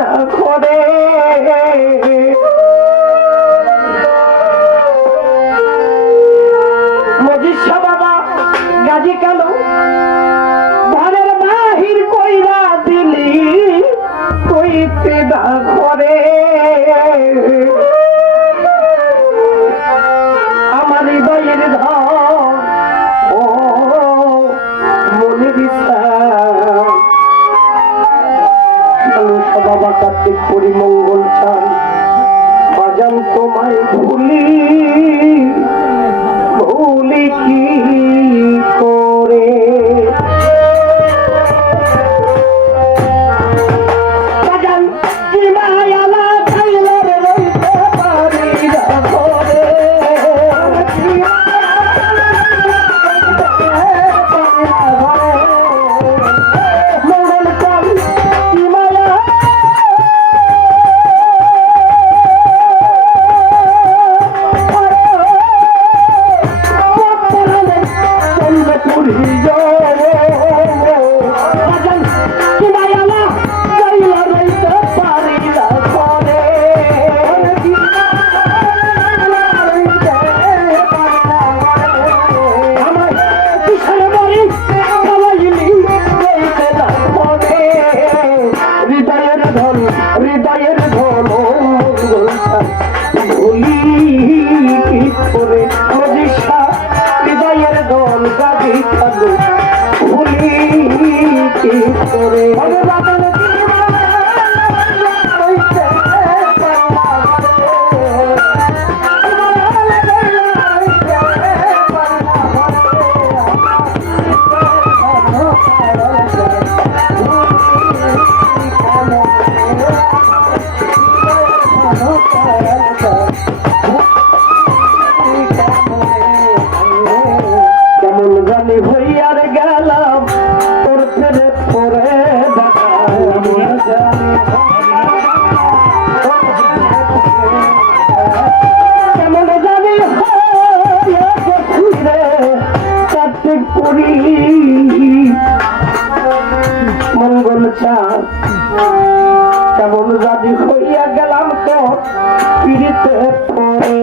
না করে মজিষা বাবা গাজী কালো ঘরের বাহির কইরা দিলি কইতে না করে আমার হৃদয়ের ধন ও মনে দিশা বাবা কার্তিক পরিমঙ্গল চান বাজান তোমায় ভুলি ভুলি কি করে বাজান কি মায়ালা খাইলার রইতে পারি না করে মঙ্গল চান কি মায়া হৃদয়ের ধন ভুলি কি করে মজিষা হৃদয়ের ধন গাজী কালো ভুলি কি করে কেমন জানি হইয়ার গেলাম তোর ফেরে পরে কেমন জানি রে কার্তিক পুরী মঙ্গল চাঁদ কেমন জানি হইয়া গেলাম তোর পিড়িতে পরে